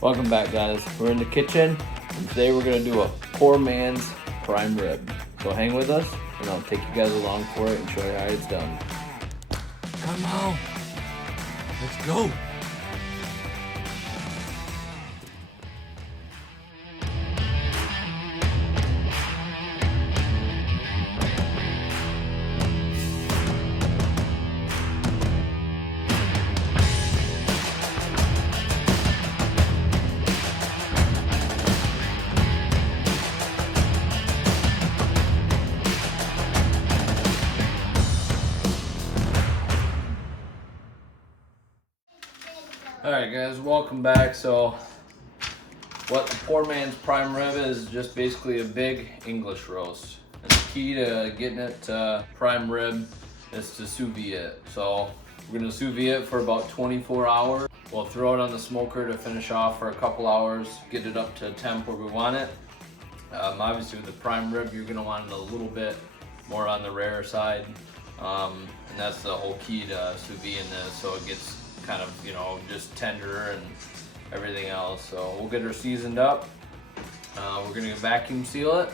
Welcome back, guys. We're in the kitchen, and today we're gonna do a poor man's prime rib. So hang with us, and I'll take you guys along for it and show you how it's done. Come on, let's go. Alright guys, welcome back. So what the poor man's prime rib is just basically a big English roast. And the key to getting it to prime rib is to sous vide it. So we're gonna sous vide it for about 24 hours. We'll throw it on the smoker to finish off for a couple hours, get it up to a temp where we want it. Obviously with the prime rib, you're gonna want it a little bit more on the rare side. And that's the whole key to sous vide in this, so it gets kind of, you know, just tender and everything else. So we'll get her seasoned up. We're gonna vacuum seal it,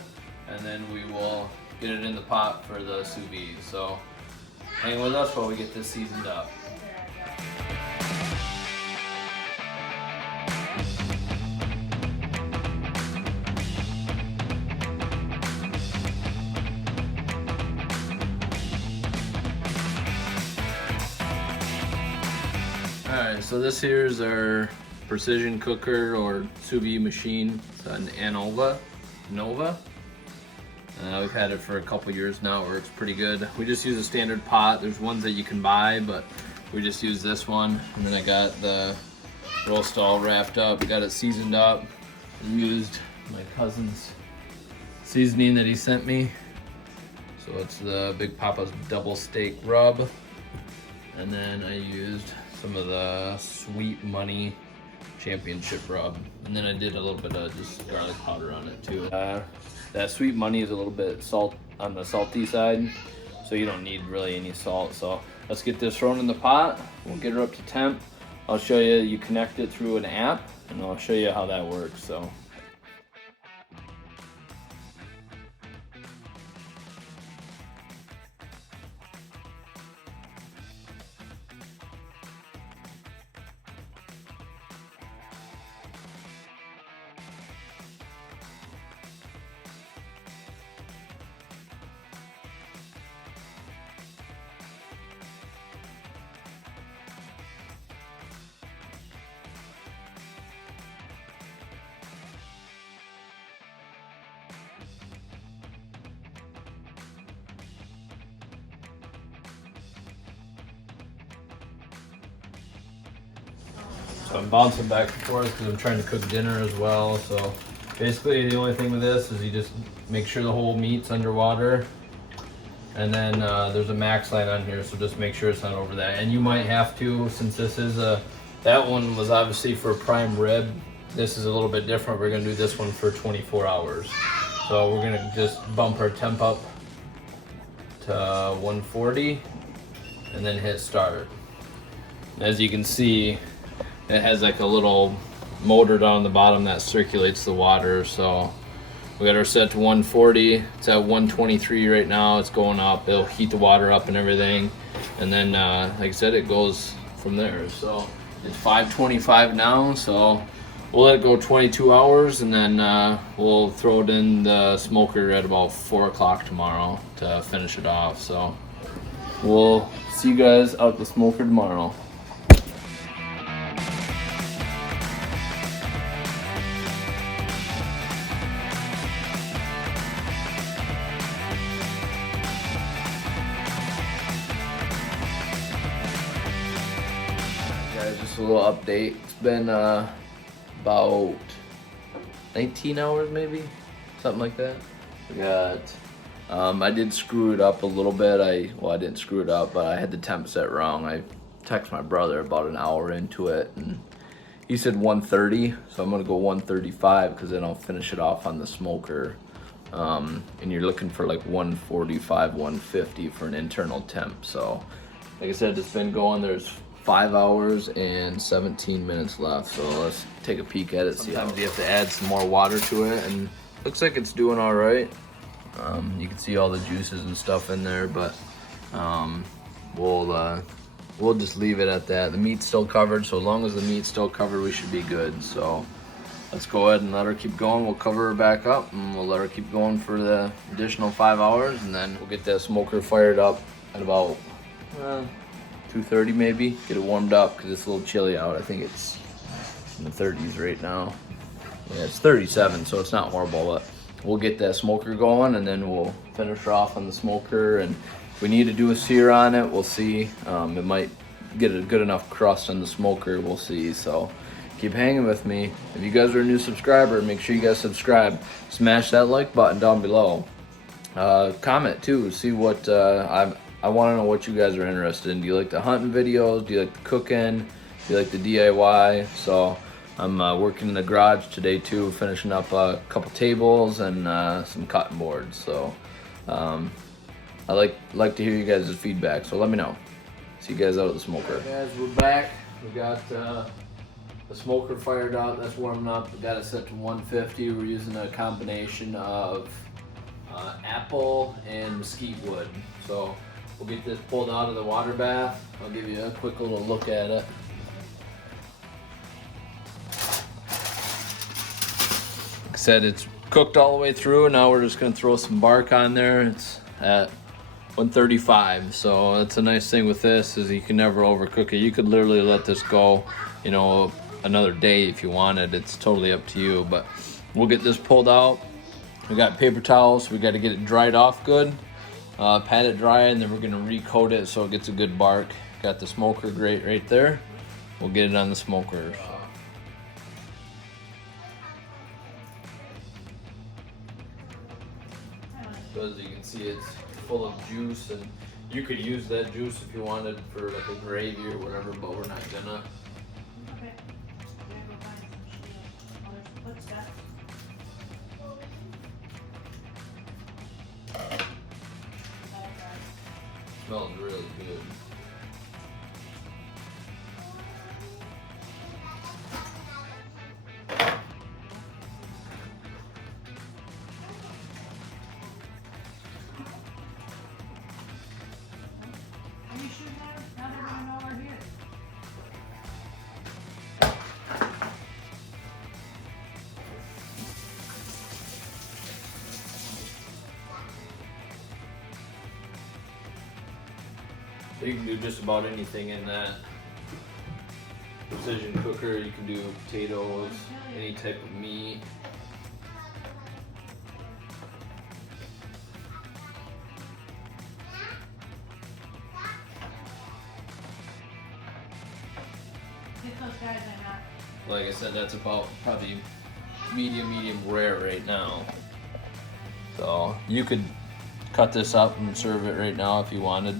and then we will get it in the pot for the sous vide. So hang with us while we get this seasoned up. Alright, so this here is our precision cooker or sous vide machine. It's an Nova. We've had it for a couple years now. It works pretty good. We just use a standard pot. There's ones that you can buy, but we just use this one. And then I got the roast all wrapped up, got it seasoned up. I used my cousin's seasoning that he sent me. So it's the Big Papa's double steak rub. And then I used some of the Sweet Money championship rub, and then I did a little bit of just garlic powder on it too. That Sweet Money is a little bit salt on the salty side, so you don't need really any salt. So let's get this thrown in the pot. We'll get her up to temp. I'll show you. You connect it through an app, and I'll show you how that works. So. So I'm bouncing back and forth because I'm trying to cook dinner as well. So basically the only thing with this is you just make sure the whole meat's underwater. And then there's a max line on here, so just make sure it's not over that. And you might have to, since this is that one was obviously for prime rib. This is a little bit different. We're gonna do this one for 24 hours. So we're gonna just bump our temp up to 140 and then hit start. As you can see, it has like a little motor down the bottom that circulates the water. So we got her set to 140. It's at 123 right now. It's going up. It'll heat the water up and everything. And then, like I said, it goes from there. So it's 5:25 now. So we'll let it go 22 hours, and then we'll throw it in the smoker at about 4 o'clock tomorrow to finish it off. So we'll see you guys out the smoker tomorrow. Guys, just a little update. It's been about 19 hours maybe, something like that. We got, I did screw it up a little bit. I didn't screw it up, but I had the temp set wrong. I texted my brother about an hour into it, and he said 130, so I'm gonna go 135 because then I'll finish it off on the smoker. And you're looking for like 145, 150 for an internal temp. So like I said, it's been going, there's 5 hours and 17 minutes left. So let's take a peek at it. Sometimes you have to add some more water to it, and looks like it's doing all right. You can see all the juices and stuff in there, but we'll just leave it at that. The meat's still covered, so as long as the meat's still covered, we should be good. So let's go ahead and let her keep going. We'll cover her back up, and we'll let her keep going for the additional 5 hours, and then we'll get that smoker fired up at about 2:30 maybe. Get it warmed up because it's a little chilly out. I think it's in the 30s right now. Yeah, it's 37, so it's not horrible, but we'll get that smoker going, and then we'll finish her off on the smoker. And if we need to do a sear on it, we'll see. It might get a good enough crust on the smoker, we'll see. So keep hanging with me. If you guys are a new subscriber, make sure you guys subscribe. Smash that like button down below. Comment too, see what I want to know what you guys are interested in. Do you like the hunting videos? Do you like the cooking? Do you like the DIY? So I'm working in the garage today too, finishing up a couple tables and some cutting boards. So I like to hear you guys' feedback, so let me know. See you guys out at the smoker. Right, guys, we're back. We got the smoker fired up. That's warming up. We got it set to 150. We're using a combination of apple and mesquite wood. So we'll get this pulled out of the water bath. I'll give you a quick little look at it. Like I said, it's cooked all the way through. Now we're just gonna throw some bark on there. It's at 135. So that's a nice thing with this, is you can never overcook it. You could literally let this go, you know, another day if you wanted. It's totally up to you, but we'll get this pulled out. We got paper towels. We got to get it dried off good, pat it dry, and then we're gonna recoat it so it gets a good bark. Got the smoker grate right there. We'll get it on the smoker. So as you can see, it's full of juice, and you could use that juice if you wanted for like a gravy or whatever, but we're not gonna. Okay. Yeah, go find some shit. What's that? Smells really good. Are you shooting at her? Now they're gonna know we're here. You can do just about anything in that precision cooker. You can do potatoes, any type of meat. Get those guys in that. Like I said, that's about probably medium rare right now. So you could cut this up and serve it right now if you wanted.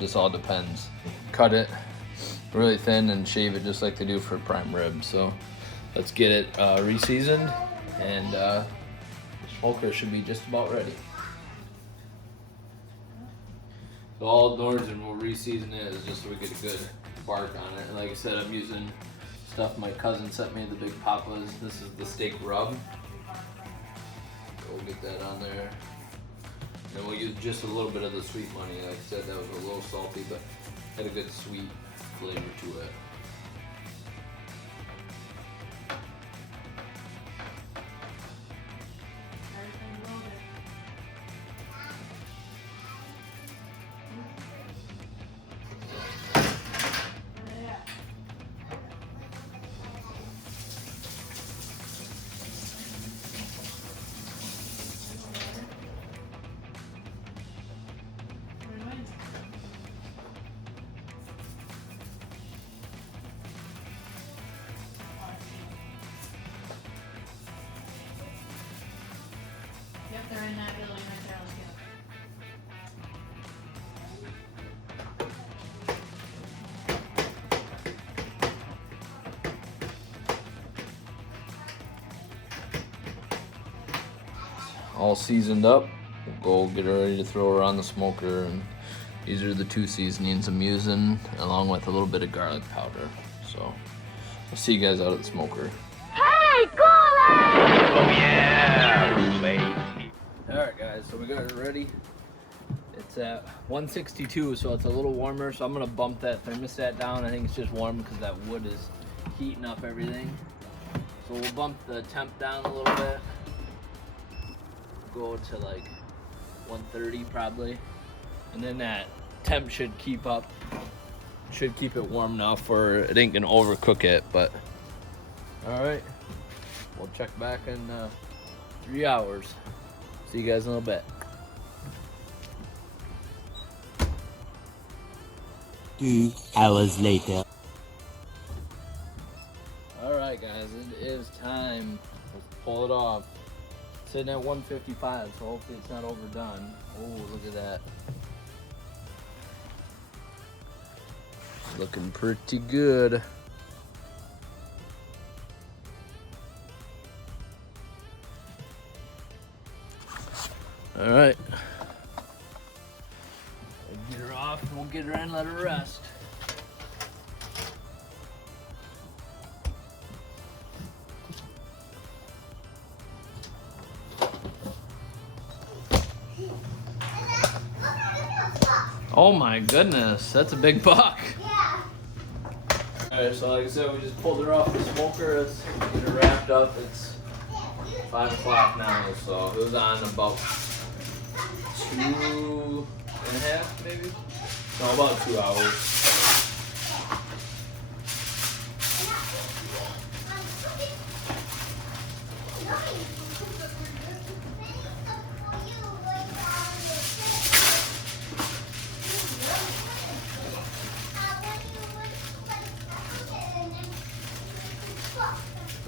Just all depends. Cut it really thin and shave it just like they do for prime rib. So let's get it re-seasoned, and the smoker should be just about ready. So all the reason we'll re-season it is just so we get a good bark on it. And like I said, I'm using stuff my cousin sent me, the Big Papa's. This is the steak rub. So we'll get that on there. And we'll use just a little bit of the sweet money. Like I said, that was a little salty, but had a good sweet flavor to it. Everything loaded. Yeah. Yep, they're in that building right there. Let's go. All seasoned up. We'll go get her ready to throw her on the smoker and These are the 2 seasonings I'm using, along with a little bit of garlic powder. So I'll see you guys out at the smoker. Hey, Goulet! Oh yeah, lady. Alright guys, so we got it ready. It's at 162, so it's a little warmer, so I'm gonna bump that thermostat down. I think it's just warm because that wood is heating up everything. So we'll bump the temp down a little bit. Go to like 130 probably. And then that temp should keep up. Should keep it warm enough where it ain't gonna overcook it, but alright. We'll check back in 3 hours. See you guys in a little bit. 2 hours later. Alright guys, it is time. Let's pull it off. Sitting at 155, so hopefully it's not overdone. Oh, look at that. Looking pretty good. Alright. We'll get her off and we'll get her in, let her rest. Oh my goodness, that's a big buck. Yeah. Alright, so like I said, we just pulled her off the smoker. Let's get her wrapped up. It's 5 o'clock now, so it was on about 2.5 maybe? No, about 2 hours.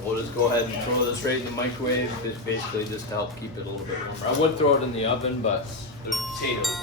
We'll just go ahead and throw this right in the microwave. It's basically just to help keep it a little bit warmer. I would throw it in the oven, but there's potatoes in there.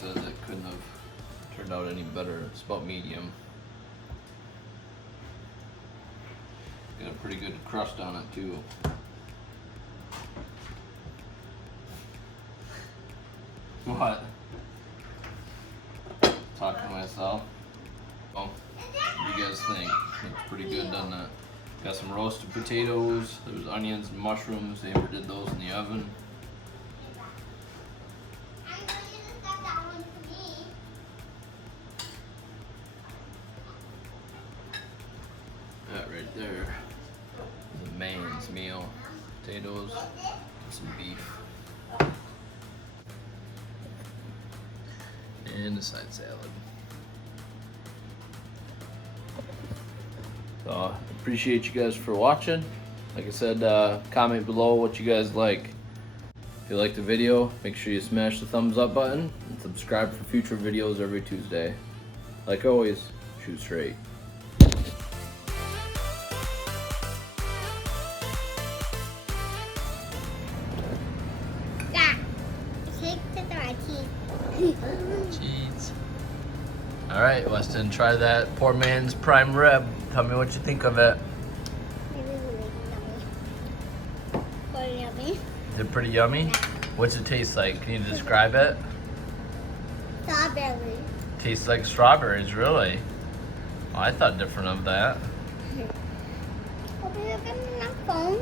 So. Couldn't have turned out any better. It's about medium. Got a pretty good crust on it too. What? Talking to myself. Oh, what do you guys think? Looks pretty good, doesn't it? Got some roasted potatoes. There's onions and mushrooms. They ever did those in the oven. right there. The man's meal. Potatoes, some beef, and a side salad. So appreciate you guys for watching. Like I said, comment below what you guys like. If you like the video, make sure you smash the thumbs up button and subscribe for future videos every Tuesday. Like always, shoot straight. Yeah. Take the dry teeth. Cheese. Alright, Weston, try that poor man's prime rib. Tell me what you think of it. Maybe really yummy. Really yummy. Is it pretty yummy? What's it taste like? Can you describe it? Strawberry. Tastes like strawberries, really? Oh, I thought different of that. Hope you have a phone.